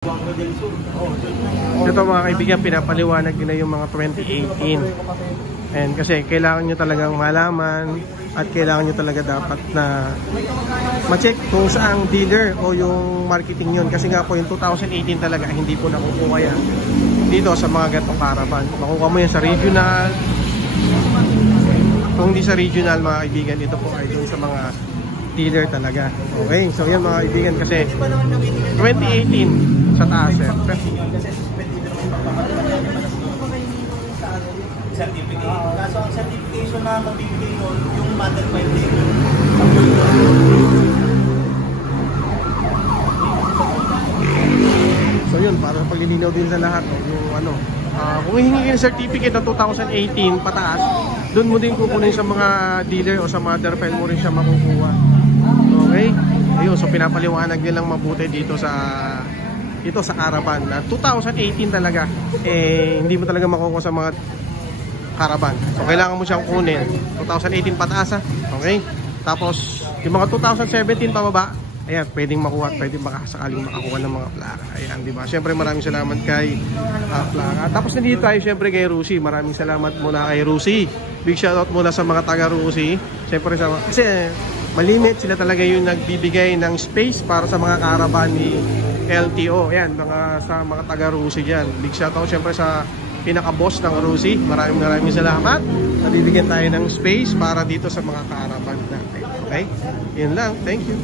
Ito mga kaibigan, pinapaliwanag nila yung mga 2018. And kasi kailangan nyo talagang malaman at kailangan nyo talaga dapat na ma-check kung saang dealer o yung marketing yun. Kasi nga po yung 2018 talaga hindi po nakukuha yan dito sa mga gantong caravan. Makukuha mo yan sa regional. Kung hindi sa regional mga kaibigan, ito po ay doon sa mga dealer talaga. Okay, so yan mga kaibigan, kasi 2018 sa taas eh. Certificate. Kaso ang certification na mabibigay nun, yung mother file din. So yun, para paglilinaw din sa lahat, yung ano, kung hihingi ng certificate ng 2018 pataas, doon mo din kukunin sa mga dealer o sa mother file mo rin siya makukuha. Okay? Ayun, so pinapaliwanag nilang mabuti dito sa caravan na 2018 talaga hindi mo talaga makukuha sa mga caravan. So kailangan mo siyang kunin 2018 pataas, okay? Tapos yung mga 2017 pababa, ayan, pwedeng makuha at pwedeng sakaling makakuha ng mga plaka. Ayan, di ba? Siyempre maraming salamat kay plaka. Tapos nandito tayo siyempre kay Rusi. Maraming salamat muna kay Rusi. Big shoutout muna sa mga taga Rusi. Siyempre kasi malimit sila talaga yung nagbibigay ng space para sa mga caravan ni LTO. Ayan, sa mga taga Rusi dyan. Big shoutout siyempre sa pinaka-boss ng Rusi. Maraming salamat. Nabibigyan tayo ng space para dito sa mga caravan natin. Okay? Yun lang. Thank you.